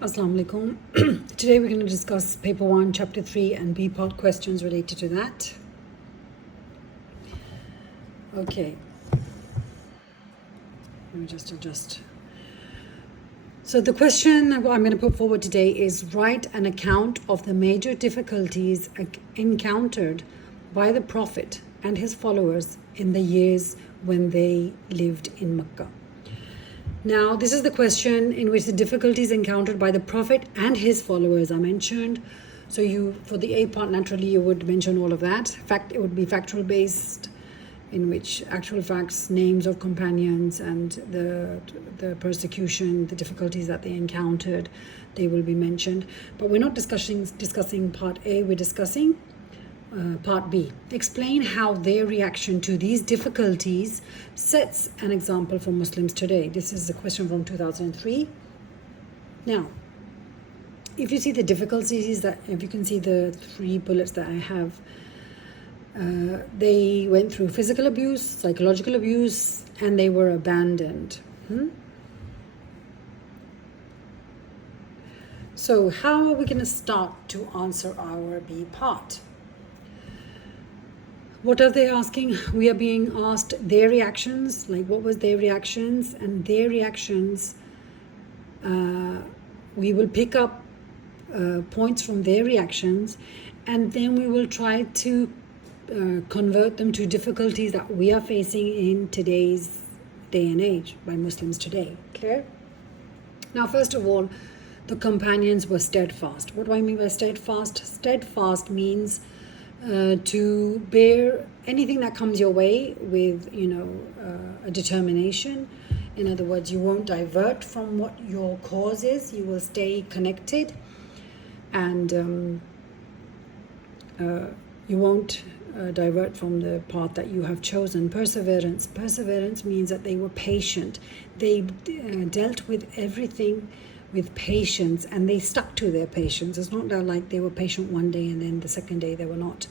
Assalamu alaikum. Today we're going to discuss paper 1, chapter 3 and B part questions related to that. Okay. Let me just adjust. So the question I'm going to put forward today is write an account of the major difficulties encountered by the Prophet and his followers in the years when they lived in Mecca. Now, this is the question in which the difficulties encountered by the Prophet and his followers are mentioned. So for the A part, naturally, you would mention all of that. It would be factual based, in which actual facts, names of companions and the persecution, the difficulties that they encountered, they will be mentioned. But we're not discussing part A, we're discussing part B. Explain how their reaction to these difficulties sets an example for Muslims today. This is a question from 2003. Now, if you see the difficulties if you can see the 3 bullets that I have, they went through physical abuse, psychological abuse, and they were abandoned. So how are we going to start to answer our B part? What are they asking? We are being asked their reactions, like what was their reactions, and their reactions, we will pick up points from their reactions, and then we will try to convert them to difficulties that we are facing in today's day and age by Muslims today. Clear? Now, first of all, the companions were steadfast. What do I mean by steadfast? Steadfast means to bear anything that comes your way with, a determination. In other words, you won't divert from what your cause is. You will stay connected, and you won't divert from the path that you have chosen. Perseverance means that they were patient. They dealt with everything with patience, and they stuck to their patience. It's not that like they were patient one day and then the second day they were not.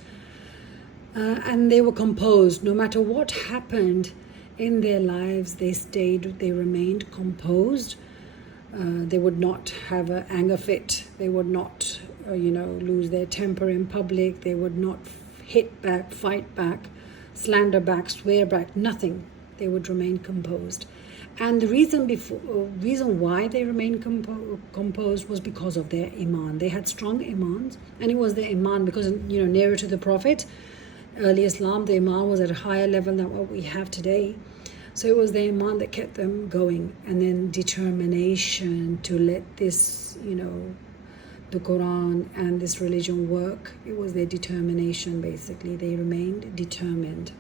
And they were composed. No matter what happened in their lives, they remained composed. They would not have an anger fit. They would not, lose their temper in public. They would not hit back, fight back, slander back, swear back, nothing. They would remain composed. And the reason why they remained composed was because of their iman. They had strong imans, and it was their iman because, nearer to the Prophet, early Islam, the iman was at a higher level than what we have today. So it was their iman that kept them going, and then determination to let this, the Quran and this religion work. It was their determination, basically. They remained determined.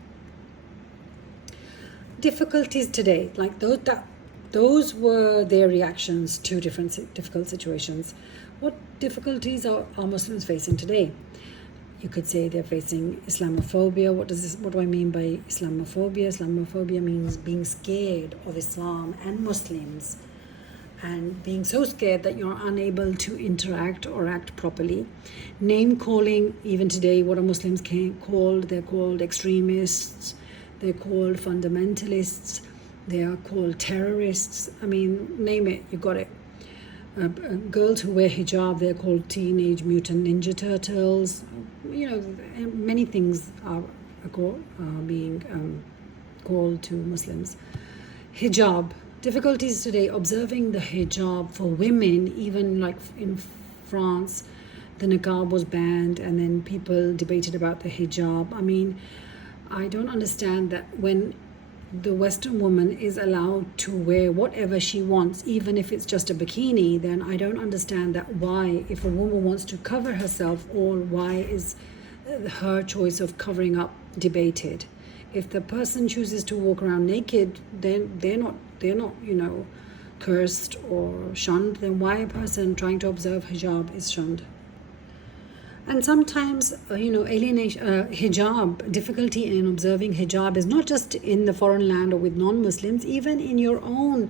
Difficulties today, like those were their reactions to difficult situations. What difficulties are Muslims facing today? You could say they're facing Islamophobia. What do I mean by Islamophobia? Islamophobia means being scared of Islam and Muslims, and being so scared that you're unable to interact or act properly. Name calling, even today, what are Muslims called? They're called extremists. They're called fundamentalists. They are called terrorists. I mean, name it, you got it. Girls who wear hijab, they're called Teenage Mutant Ninja Turtles. Many things are being called to Muslims. Hijab. Difficulties today observing the hijab for women, even like in France, the niqab was banned, and then people debated about the hijab. I mean, I don't understand that when the Western woman is allowed to wear whatever she wants, even if it's just a bikini, then I don't understand that why, if a woman wants to cover herself, or why is her choice of covering up debated? If the person chooses to walk around naked, then they're not, cursed or shunned. Then why a person trying to observe hijab is shunned? And sometimes, alienation, hijab, difficulty in observing hijab is not just in the foreign land or with non-Muslims, even in your own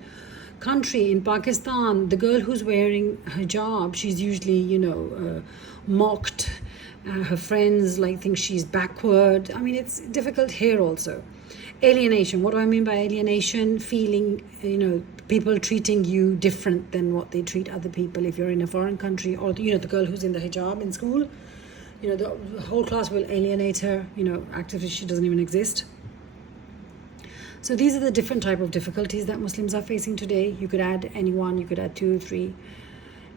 country, in Pakistan, the girl who's wearing hijab, she's usually, mocked. Her friends think she's backward. I mean, it's difficult here also. Alienation. What do I mean by alienation? Feeling, people treating you different than what they treat other people. If you're in a foreign country, or the girl who's in the hijab in school, the whole class will alienate her, act as if she doesn't even exist. So these are the different type of difficulties that Muslims are facing today. You could add anyone, you could add 2, 3.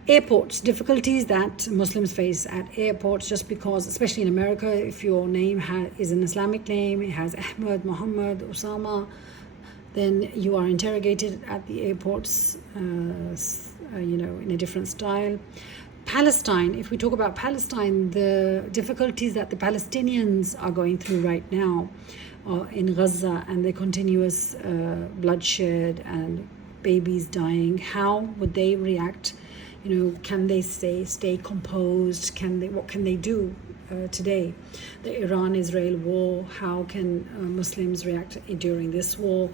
Airports, difficulties that Muslims face at airports, just because, especially in America, if your name is an Islamic name, it has Ahmed, Muhammad, Osama, then you are interrogated at the airports, in a different style. Palestine, if we talk about Palestine, the difficulties that the Palestinians are going through right now in Gaza, and the continuous bloodshed and babies dying, how would they react? Can they stay composed? What can they do today? The Iran-Israel war, how can Muslims react during this war?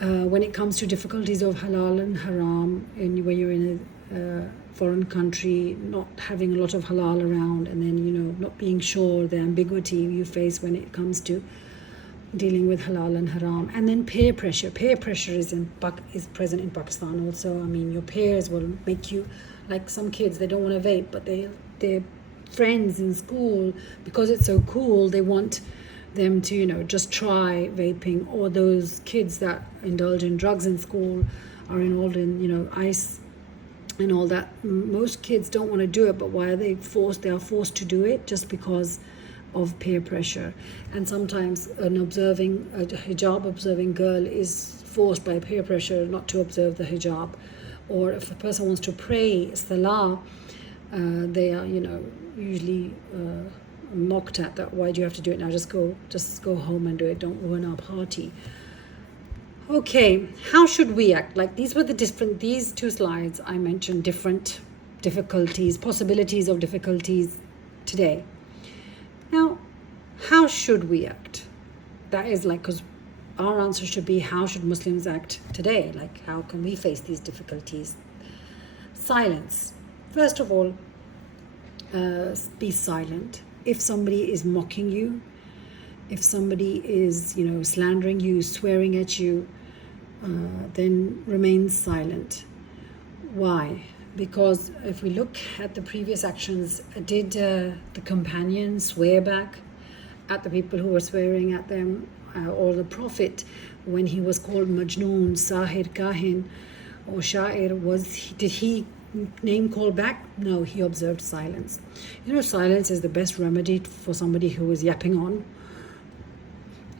When it comes to difficulties of halal and haram, and when you're in a foreign country, not having a lot of halal around, and then not being sure, the ambiguity you face when it comes to dealing with halal and haram. And then peer pressure is present in Pakistan also. Your peers will make you, like some kids, they don't want to vape, but their friends in school, because it's so cool, they want them to just try vaping. Or those kids that indulge in drugs in school are involved in ice and all that. Most kids don't want to do it, but why are they forced? They are forced to do it just because of peer pressure. And sometimes a hijab observing girl is forced by peer pressure not to observe the hijab. Or if a person wants to pray salah, they are usually mocked at that. Why do you have to do it now? Just go home and do it. Don't ruin our party. Okay, how should we act? Like these 2 slides I mentioned, different difficulties, possibilities of difficulties today. Now, how should we act? That is because our answer should be, how should Muslims act today? Like, how can we face these difficulties? Silence. First of all, be silent. If somebody is mocking you, if somebody is, slandering you, swearing at you, then remain silent. Why? Because if we look at the previous actions, did the companions swear back at the people who were swearing at them? Or the Prophet, when he was called Majnoon, Sahir, Kahin, or Sha'ir, did he name call back? No, he observed silence. Silence is the best remedy for somebody who is yapping on.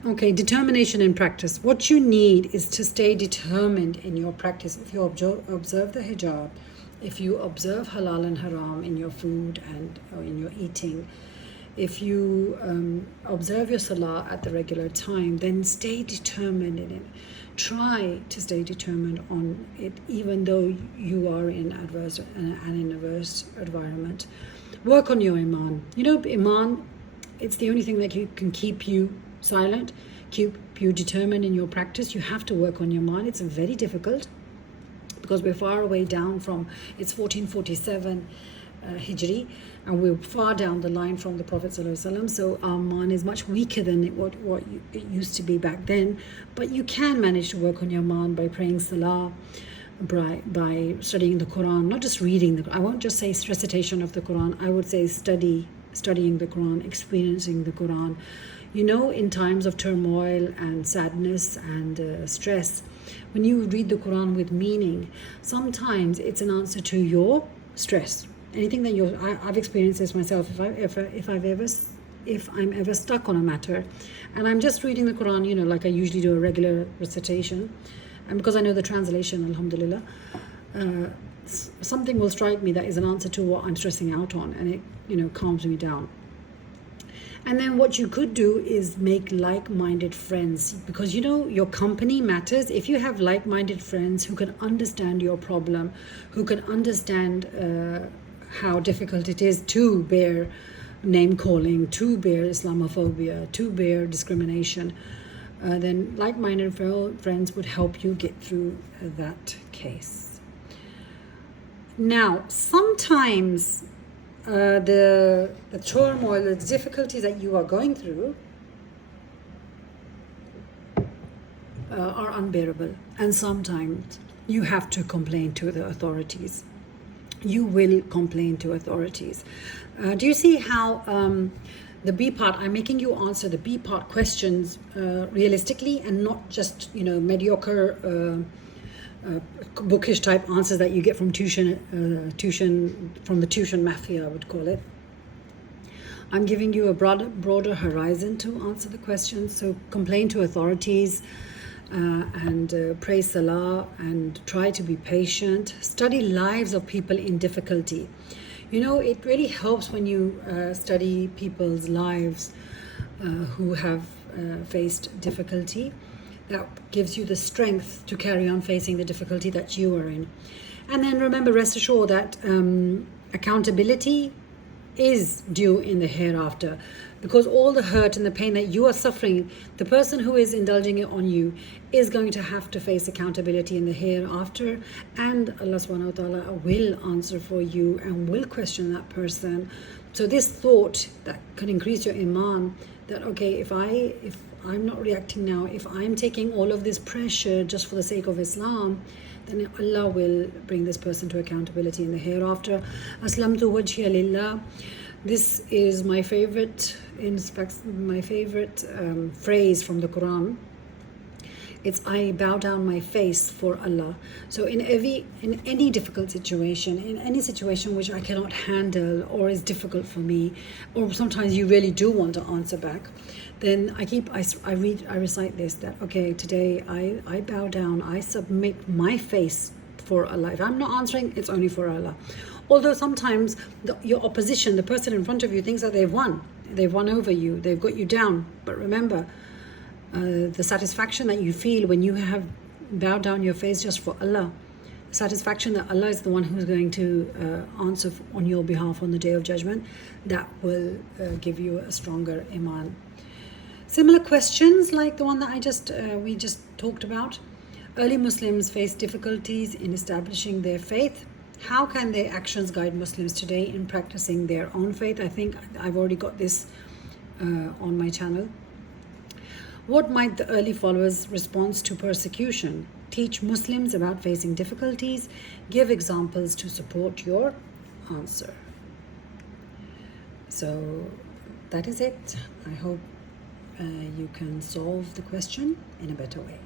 Okay, determination in practice. What you need is to stay determined in your practice. If you observe the hijab, if you observe halal and haram in your food or in your eating, if you observe your salah at the regular time, then stay determined in it. Try to stay determined on it, even though you are in an adverse environment. Work on your iman. Iman, it's the only thing that can keep you silent, keep you determined in your practice. You have to work on your iman. It's very difficult, because we're far away down from, it's 1447 Hijri, and we're far down the line from the Prophet ﷺ, so our iman is much weaker than what it used to be back then. But you can manage to work on your iman by praying salah, by studying the Quran, not just reading I won't just say recitation of the Quran, I would say studying the Quran, experiencing the Quran. In times of turmoil and sadness and stress, when you read the Quran with meaning, sometimes it's an answer to your stress. Anything that I've experienced this myself. If I'm ever stuck on a matter, and I'm just reading the Quran, like I usually do a regular recitation, and because I know the translation, alhamdulillah, something will strike me that is an answer to what I'm stressing out on, and it calms me down. And then what you could do is make like-minded friends, because your company matters. If you have like-minded friends who can understand your problem, who can understand how difficult it is to bear name calling, to bear Islamophobia, to bear discrimination, then like-minded friends would help you get through that case. Now, sometimes the turmoil, the difficulties that you are going through are unbearable, and sometimes you have to complain to the authorities. You will complain to authorities. Do you see how the B part, I'm making you answer the B part questions realistically, and not just, mediocre bookish type answers that you get from tuition from the tuition mafia, I would call it. I'm giving you a broader horizon to answer the questions. So complain to authorities, and pray Salah, and try to be patient. Study lives of people in difficulty. It really helps when you study people's lives who have faced difficulty. That gives you the strength to carry on facing the difficulty that you are in. And then remember, rest assured that accountability is due in the hereafter, because all the hurt and the pain that you are suffering, the person who is indulging it on you is going to have to face accountability in the hereafter, and Allah subhanahu wa ta'ala will answer for you and will question that person. So this thought that can increase your iman, that okay, if I'm not reacting now, if I'm taking all of this pressure just for the sake of Islam, then Allah will bring this person to accountability in the hereafter. Aslamtu wajhiya lillah. This is my favorite phrase from the Quran. It's I bow down my face for Allah. So in any difficult situation, in any situation which I cannot handle or is difficult for me, or sometimes you really do want to answer back, then I recite this, that okay, today I bow down, I submit my face for Allah. If I'm not answering, it's only for Allah. Although sometimes your opposition, the person in front of you, thinks that they've won over you, they've got you down. But remember, the satisfaction that you feel when you have bowed down your face just for Allah, the satisfaction that Allah is the one who's going to answer on your behalf on the Day of Judgment, that will give you a stronger iman. Similar questions like the one that we just talked about. Early Muslims faced difficulties in establishing their faith. How can their actions guide Muslims today in practicing their own faith? I think I've already got this on my channel. What might the early followers' response to persecution teach Muslims about facing difficulties? Give examples to support your answer. So that is it. I hope you can solve the question in a better way.